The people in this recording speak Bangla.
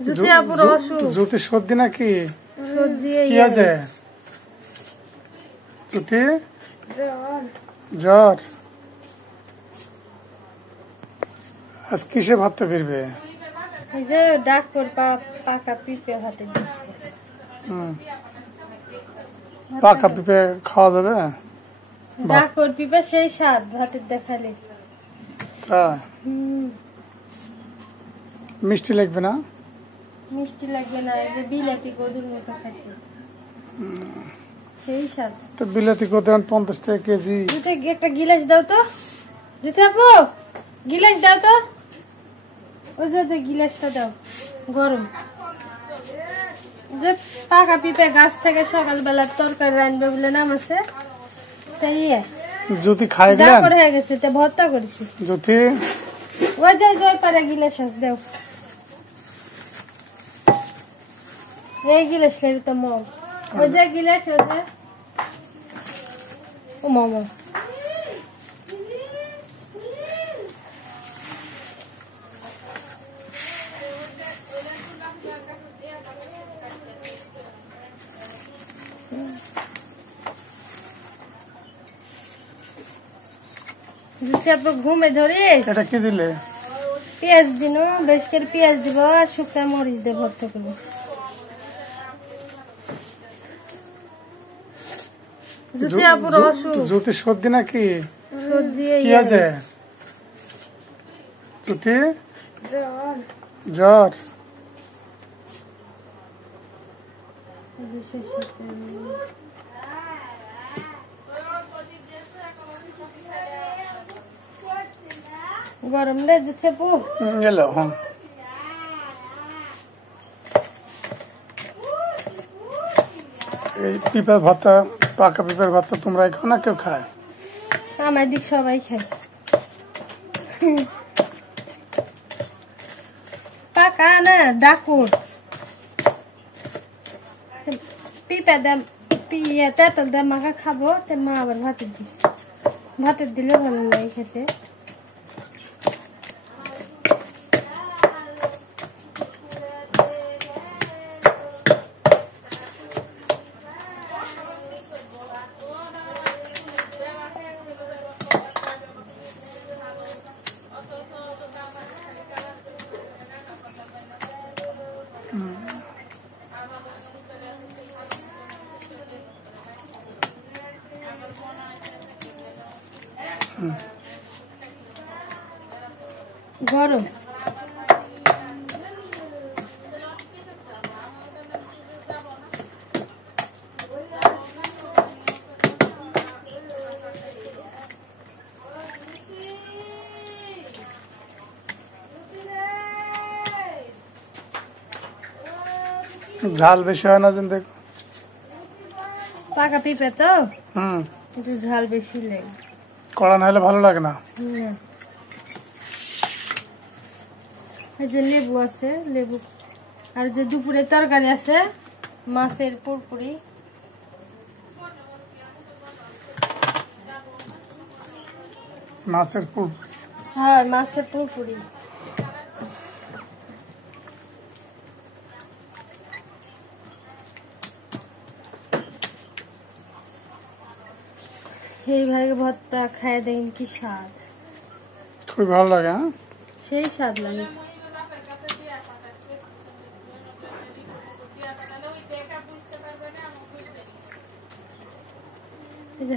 জ্যোতি আপুর অসুখ। জ্যোতি সর্দি নাকি? সর্দি কি আছে? জ্যোতি জ্বর। আজ কিসে ভাবতে ফিরবে? এই যে ডাক্তার পাকা পিঁপে হাতে দিচ্ছে। পাকা পিঁপে খাওয়া যাবে? ডাক্তার পিঁপে সেই স্বাদ ভাতের দেখালে। মিষ্টি লাগবে না? মিষ্টি লাগবে না, এই যে বিলাতি কদুর মতো খাইতে সেই স্বাদ। তো বিলাতি কদু 50 টাকা কেজি। একটা গিলাস দাও তো জ্যোতি আপু, গিলাস দাও তো। ওই যে গিলাসটা দাও, গরম। যে পাকা পিঁপে গাছ থেকে সকালবেলা তরকারি রান্না বলে নাম আছে, তাই জ্যোতি খাই হয়ে গেছে, তা ভর্তা করেছি। জ্যোতি ওই যে ওই পারে গিলাস আছে, দাও। এই গিলাস তো মগ, ওই যে গিলাস, ওই যে ও মামা ঘুমে ধরে। এটা কি দিলে? পেঁয়াজ দিন, বেশ করে পেঁয়াজ দিব আর শুকনা মরিচ দিয়ে ভর্তা করবো। জ্যোতি আপুর অসুখ। জ্যোতি সর্দি নাকি? সর্দি কি আছে? জ্যোতি জ্বর। গরম রে জ্যোতি আপু। এলো। হ্যাঁ, এই পিঁপের ভর্তা, পাকা পিঁপের ভর্তা তোমরা খাও না? কেউ খায়? আমার দিক সবাই খায়। পাকা না ডাকুর পিঁপে দাম তেঁতুল দাম মাখা খাবো, তো মা আবার ভাতের দিস, ভাতের দিলে ভালো লাগে খেতে। গরম ঝাল বেশি হয় না? দেখো পাকা পিঁপে তো একটু ঝাল বেশি লাগে। কড়া না হলে ভালো লাগে না। এই যে লেবু আছে, লেবু, আর যে দুপুরে তরকারি আছে মাছের পুরপুরি। মাছের পুর? হ্যাঁ, মাছের পুরপুরি। এইভাবে ভর্তা খায় দেখেন কি স্বাদ, খুবই ভালো লাগে। হ্যাঁ, সেই স্বাদ লাগে। এই যে